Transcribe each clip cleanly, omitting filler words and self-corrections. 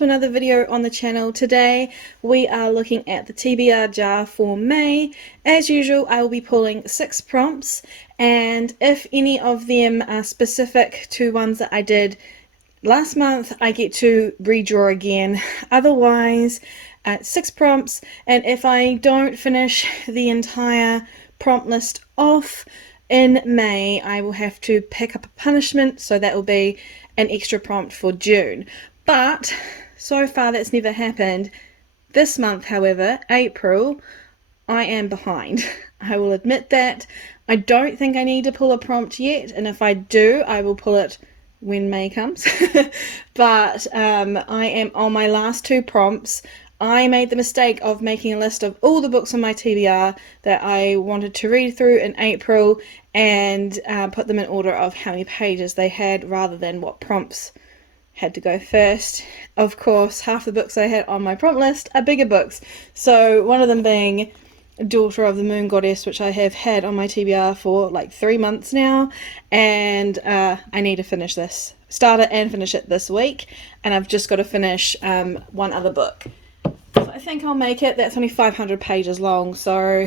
to another video on the channel. Today we are looking at the TBR jar for May. As usual, I will be pulling 6 prompts, and if any of them are specific to ones that I did last month, I get to redraw again. Otherwise, 6 prompts, and if I don't finish the entire prompt list off in May, I will have to pick up a punishment, so that will be an extra prompt for June. But so far that's never happened. This month, however, April, I am behind. I will admit that. I don't think I need to pull a prompt yet, and if I do, I will pull it when May comes. But I am on my last 2 prompts. I made the mistake of making a list of all the books on my TBR that I wanted to read through in April and put them in order of how many pages they had rather than what prompts had to go first. Of course, half the books I had on my prompt list are bigger books. So one of them being Daughter of the Moon Goddess, which I have had on my TBR for like 3 months now, and I need to finish this. Start it and finish it this week, and I've just got to finish one other book. So I think I'll make it. That's only 500 pages long, so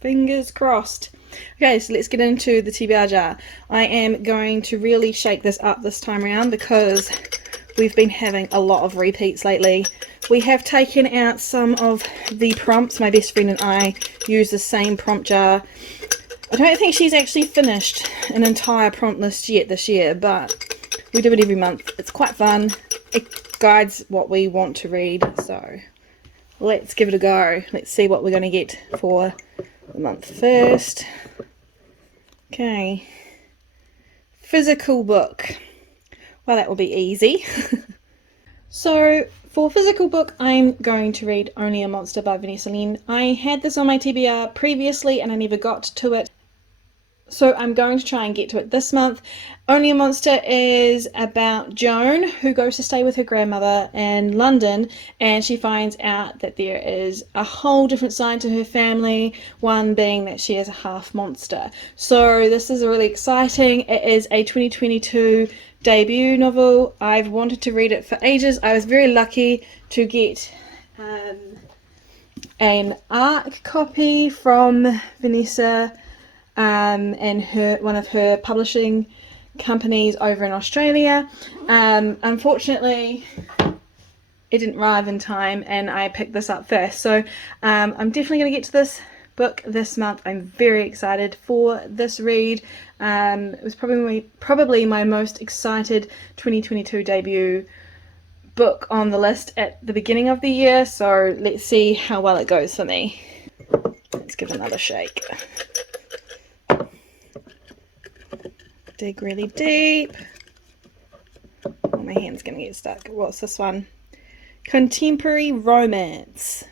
fingers crossed. Okay, so let's get into the TBR jar. I am going to really shake this up this time around because we've been having a lot of repeats lately. We have taken out some of the prompts. My best friend and I use the same prompt jar. I don't think she's actually finished an entire prompt list yet this year, but we do it every month. It's quite fun. It guides what we want to read, so let's give it a go. Let's see what we're going to get for the month first. Okay. Physical book. Well, that will be easy. So, for physical book, I'm going to read Only a Monster by Vanessa Len. I had this on my TBR previously and I never got to it, so I'm going to try and get to it this month. Only a Monster is about Joan, who goes to stay with her grandmother in London, and she finds out that there is a whole different side to her family, one being that she is a half monster. So this is really exciting. It is a 2022 debut novel. I've wanted to read it for ages. I was very lucky to get an ARC copy from Vanessa and one of her publishing companies over in Australia. Unfortunately, it didn't arrive in time and I picked this up first. So I'm definitely going to get to this book this month. I'm very excited for this read. It was probably my most excited 2022 debut book on the list at the beginning of the year. So let's see how well it goes for me. Let's give it another shake. Dig really deep. Oh, my hand's gonna get stuck. What's this one? Contemporary romance.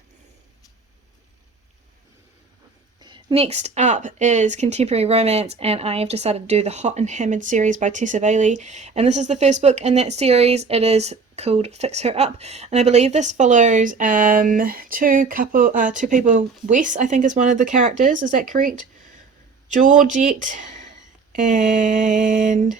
Next up is contemporary romance, and I have decided to do the Hot and Hammered series by Tessa Bailey, and this is the first book in that series. It is called Fix Her Up, and I believe this follows two people. Wes, I think, is one of the characters. Is that correct? Georgie and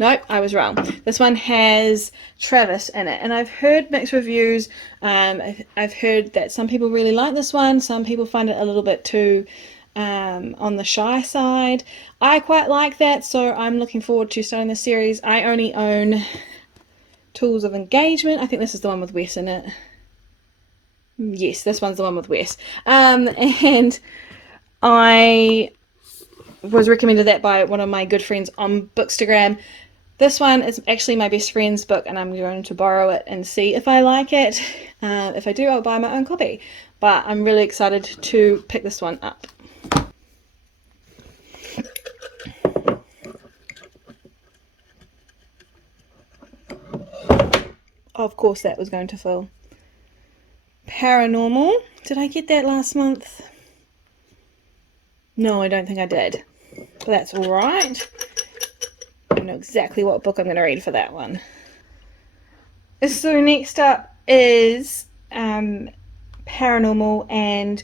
nope, I was wrong. This one has Travis in it, and I've heard mixed reviews. I've heard that some people really like this one, some people find it a little bit too on the shy side. I quite like that, so I'm looking forward to starting the series. I only own Tools of Engagement. I think this is the one with Wes in it. Yes, this one's the one with Wes. And I was recommended that by one of my good friends on Bookstagram. This one is actually my best friend's book, and I'm going to borrow it and see if I like it. If I do, I'll buy my own copy. But I'm really excited to pick this one up. Of course that was going to fill. Paranormal. Did I get that last month? No, I don't think I did. But that's alright. I know exactly what book I'm going to read for that one. So next up is Paranormal, and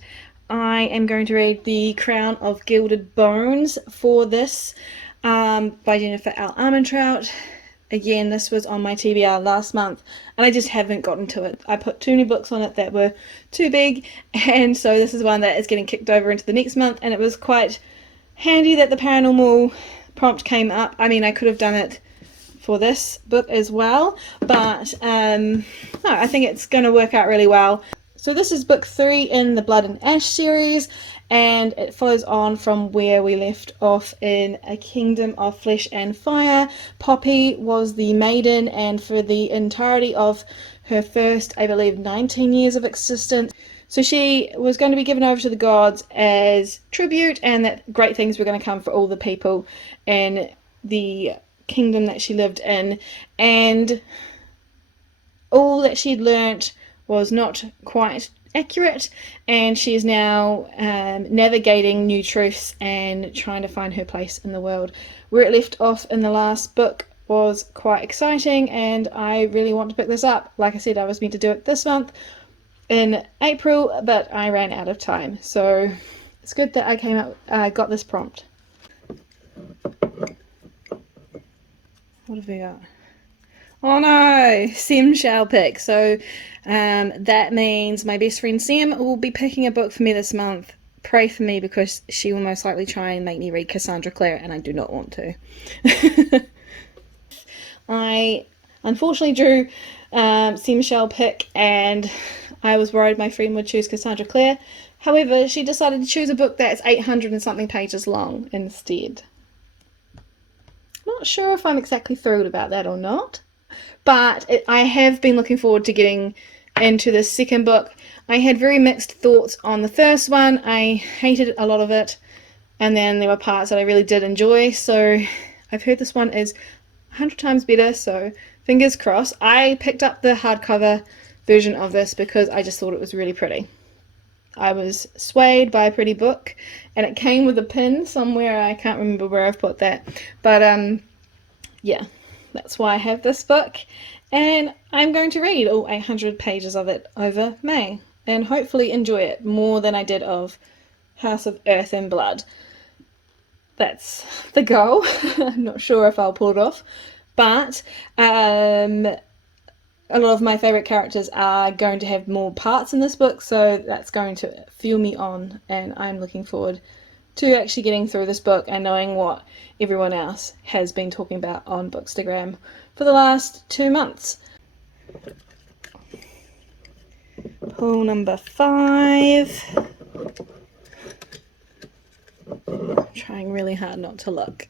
I am going to read The Crown of Gilded Bones for this. by Jennifer L. Armentrout. Again, this was on my TBR last month, and I just haven't gotten to it. I put too many books on it that were too big, and so this is one that is getting kicked over into the next month, and it was quite handy that the paranormal prompt came up. I mean, I could have done it for this book as well, but no, I think it's going to work out really well. So this is book 3 in the Blood and Ash series, and it follows on from where we left off in A Kingdom of Flesh and Fire. Poppy was the maiden, and for the entirety of her first, I believe, 19 years of existence, so she was going to be given over to the gods as tribute, and that great things were going to come for all the people in the kingdom that she lived in, and all that she'd learnt was not quite accurate, and she is now navigating new truths and trying to find her place in the world. Where it left off in the last book was quite exciting, and I really want to pick this up. Like I said, I was meant to do it this month in April, but I ran out of time, so it's good that I got this prompt. What have we got? Oh no, Sem shall pick. So that means my best friend Sem will be picking a book for me this month. Pray for me, because she will most likely try and make me read Cassandra Clare, and I do not want to. I unfortunately drew Sem shall pick, and I was worried my friend would choose Cassandra Clare. However, she decided to choose a book that's 800 and something pages long instead. Not sure if I'm exactly thrilled about that or not, but I have been looking forward to getting into this second book. I had very mixed thoughts on the first one. I hated a lot of it, and then there were parts that I really did enjoy, so I've heard this one is 100 times better, so fingers crossed. I picked up the hardcover version of this because I just thought it was really pretty. I was swayed by a pretty book, and it came with a pin somewhere. I can't remember where I've put that, but yeah, that's why I have this book, and I'm going to read all 800 pages of it over May, and hopefully enjoy it more than I did of House of Earth and Blood. That's the goal. I'm not sure if I'll pull it off, but a lot of my favourite characters are going to have more parts in this book, so that's going to fuel me on, and I'm looking forward to actually getting through this book and knowing what everyone else has been talking about on Bookstagram for the last 2 months. Pull number 5. I'm trying really hard not to look.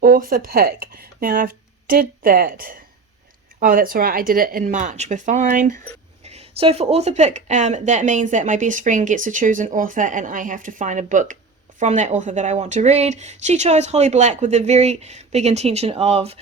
Author pick. Now I've did that. Oh, that's alright, I did it in March. We're fine. So for author pick, that means that my best friend gets to choose an author, and I have to find a book from that author that I want to read. She chose Holly Black with a very big intention of,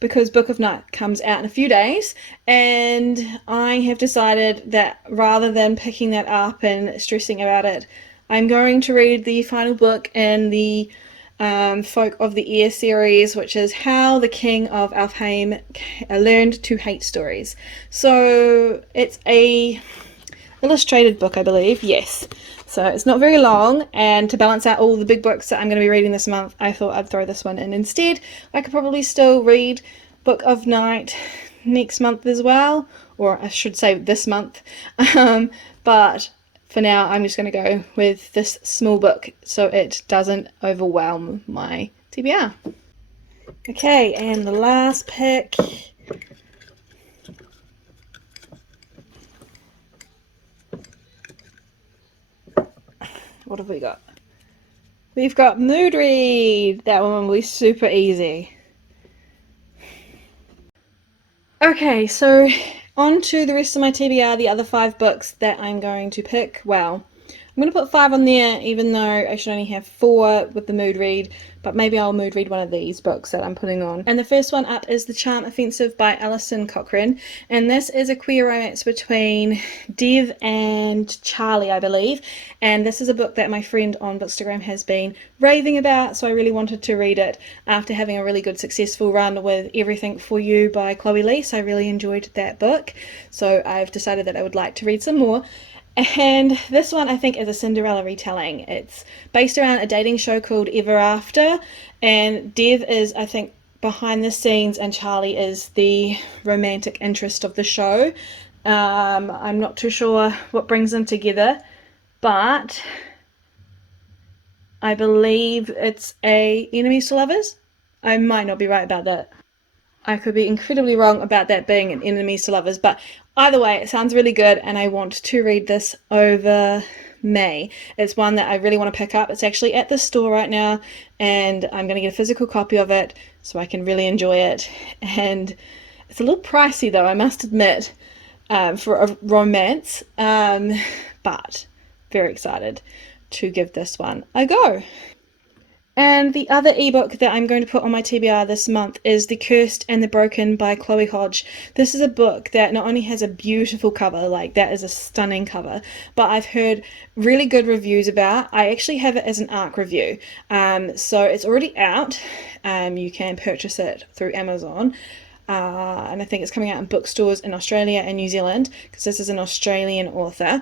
because Book of Night comes out in a few days, and I have decided that rather than picking that up and stressing about it, I'm going to read the final book in the Folk of the Air series, which is How the King of Alfheim Learned to Hate Stories. So it's a illustrated book, I believe. Yes, so it's not very long, and to balance out all the big books that I'm going to be reading this month, I thought I'd throw this one in instead. I could probably still read Book of Night next month as well, or I should say this month, but for now, I'm just going to go with this small book so it doesn't overwhelm my TBR. Okay, and the last pick. What have we got? We've got Mood Read. That one will be super easy. Okay, so on to the rest of my TBR, the other 5 books that I'm going to pick. Well, I'm going to put 5 on there, even though I should only have 4 with the mood read, but maybe I'll mood read one of these books that I'm putting on. And the first one up is The Charm Offensive by Alison Cochrane, and this is a queer romance between Dev and Charlie, I believe, and this is a book that my friend on Bookstagram has been raving about, so I really wanted to read it after having a really good successful run with Everything for You by Chloe Leese. I really enjoyed that book, so I've decided that I would like to read some more. And this one I think is a Cinderella retelling. It's based around a dating show called Ever After, and Dev is, I think, behind the scenes, and Charlie is the romantic interest of the show. I'm not too sure what brings them together, but I believe it's a enemies to lovers. I might not be right about that. I could be incredibly wrong about that being an enemies to lovers, but either way, it sounds really good, and I want to read this over May. It's one that I really want to pick up. It's actually at the store right now, and I'm going to get a physical copy of it so I can really enjoy it. And it's a little pricey, though, I must admit, for a romance, but very excited to give this one a go. And the other ebook that I'm going to put on my TBR this month is The Cursed and the Broken by Chloe Hodge. This is a book that not only has a beautiful cover, like that is a stunning cover, but I've heard really good reviews about. I actually have it as an ARC review. So it's already out. You can purchase it through Amazon. And I think it's coming out in bookstores in Australia and New Zealand, because this is an Australian author.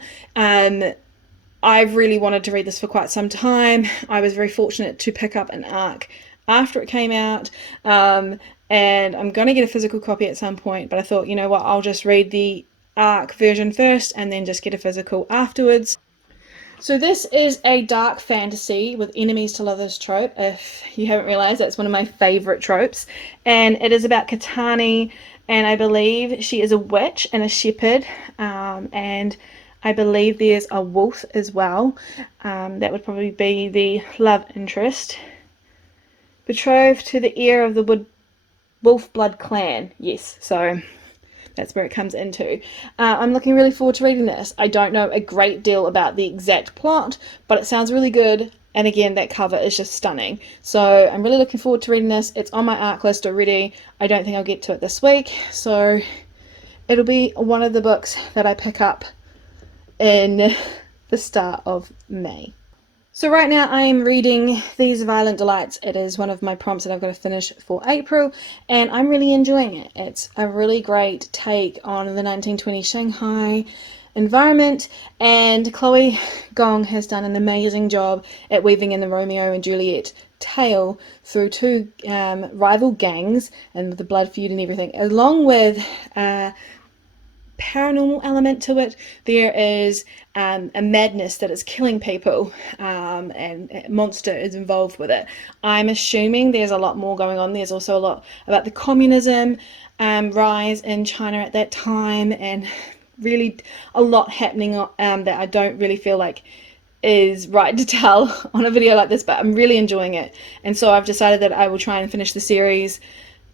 I've really wanted to read this for quite some time. I was very fortunate to pick up an ARC after it came out, and I'm going to get a physical copy at some point, but I thought, you know what, I'll just read the ARC version first and then just get a physical afterwards. So this is a dark fantasy with enemies to lovers trope. If you haven't realised, that's one of my favourite tropes. And it is about Katani, and I believe she is a witch and a shepherd, and I believe there's a wolf as well. That would probably be the love interest. Betrothed to the heir of the Wolf Blood clan. Yes, so that's where it comes into. I'm looking really forward to reading this. I don't know a great deal about the exact plot, but it sounds really good. And again, that cover is just stunning. So I'm really looking forward to reading this. It's on my ARC list already. I don't think I'll get to it this week. So it'll be one of the books that I pick up in the start of May. So right now I am reading These Violent Delights. It is one of my prompts that I've got to finish for April, and I'm really enjoying it. It's a really great take on the 1920 Shanghai environment, and Chloe Gong has done an amazing job at weaving in the Romeo and Juliet tale through two rival gangs and the blood feud and everything, along with paranormal element to it. There is a madness that is killing people, and a monster is involved with it. I'm assuming there's a lot more going on. There's also a lot about the communism rise in China at that time, and really a lot happening that I don't really feel like is right to tell on a video like this, but I'm really enjoying it. And so I've decided that I will try and finish the series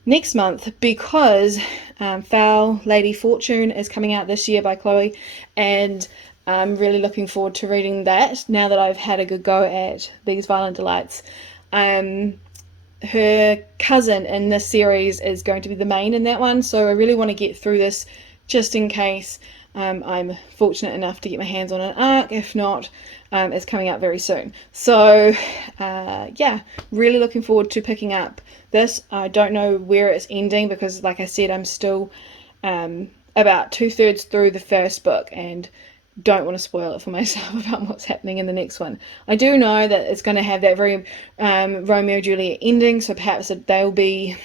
next month, because Foul Lady Fortune is coming out this year by Chloe, and I'm really looking forward to reading that now that I've had a good go at These Violent Delights. Her cousin in this series is going to be the main in that one, so I really want to get through this just in case I'm fortunate enough to get my hands on an ARC. If not, it's coming out very soon. So yeah, really looking forward to picking up this. I don't know where it's ending, because like I said, I'm still about 2/3 through the first book and don't want to spoil it for myself about what's happening in the next one. I do know that it's going to have that very Romeo Juliet ending, so perhaps they'll be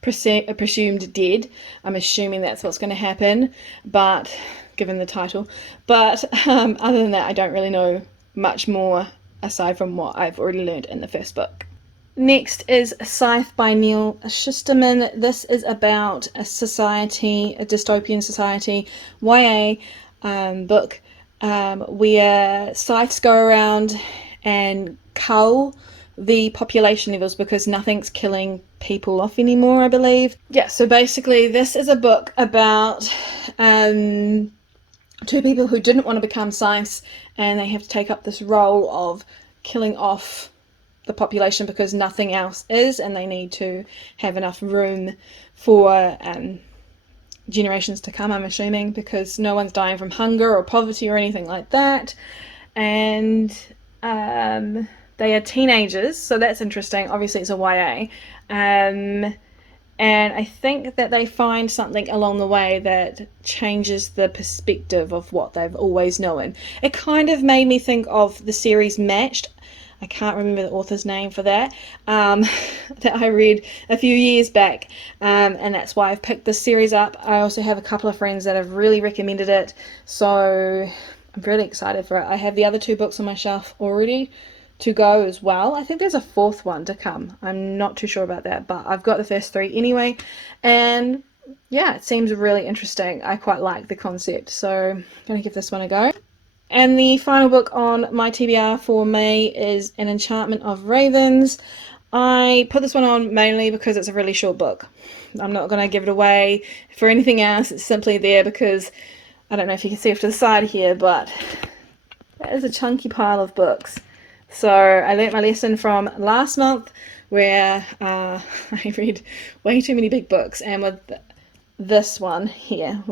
presumed dead. I'm assuming that's what's going to happen, but given the title. But other than that, I don't really know much more aside from what I've already learned in the first book. Next is Scythe by 𝓤𝓲𝓭𝓮. This is about a society, a dystopian society, YA book, where scythes go around and cull the population levels because nothing's killing people off anymore, I believe. Yeah, so basically this is a book about two people who didn't want to become scythes, and they have to take up this role of killing off the population because nothing else is, and they need to have enough room for generations to come, I'm assuming, because no one's dying from hunger or poverty or anything like that. And they are teenagers, so that's interesting. Obviously it's a YA. And I think that they find something along the way that changes the perspective of what they've always known. It kind of made me think of the series Matched. I can't remember the author's name for that, that I read a few years back, and that's why I've picked this series up. I also have a couple of friends that have really recommended it, so I'm really excited for it. I have the other 2 books on my shelf already to go as well. I think there's a 4th one to come. I'm not too sure about that, but I've got the first 3 anyway, and yeah, it seems really interesting. I quite like the concept, so I'm gonna give this one a go. And the final book on my TBR for May is An Enchantment of Ravens. I put this one on mainly because it's a really short book. I'm not going to give it away for anything else. It's simply there because I don't know if you can see off to the side here, but that is a chunky pile of books. So I learnt my lesson from last month where I read way too many big books, and with this one here,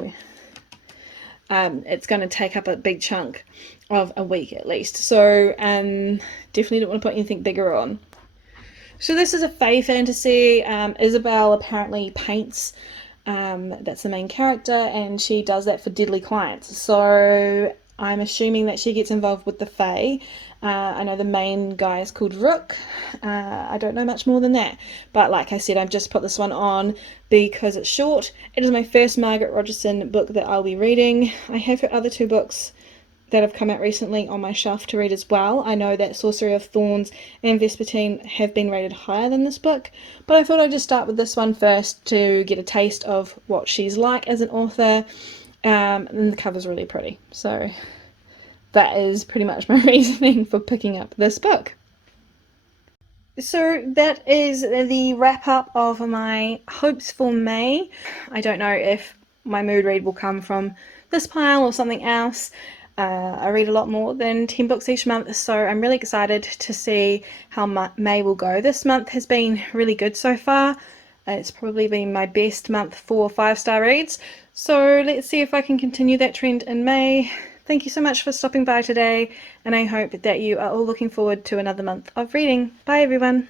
it's going to take up a big chunk of a week at least. So definitely don't want to put anything bigger on. So this is a fae fantasy. Isabel apparently paints. That's the main character, and she does that for deadly clients. So I'm assuming that she gets involved with the fae. I know the main guy is called Rook. I don't know much more than that. But like I said, I've just put this one on because it's short. It is my first Margaret Rogerson book that I'll be reading. I have her other 2 books that have come out recently on my shelf to read as well. I know that Sorcery of Thorns and Vespertine have been rated higher than this book, but I thought I'd just start with this one first to get a taste of what she's like as an author, and the cover's really pretty. So that is pretty much my reasoning for picking up this book. So that is the wrap up of my hopes for May. I don't know if my mood read will come from this pile or something else. I read a lot more than 10 books each month, so I'm really excited to see how May will go. This month has been really good so far. It's probably been my best month for 5-star reads, so let's see if I can continue that trend in May. Thank you so much for stopping by today, and I hope that you are all looking forward to another month of reading. Bye everyone!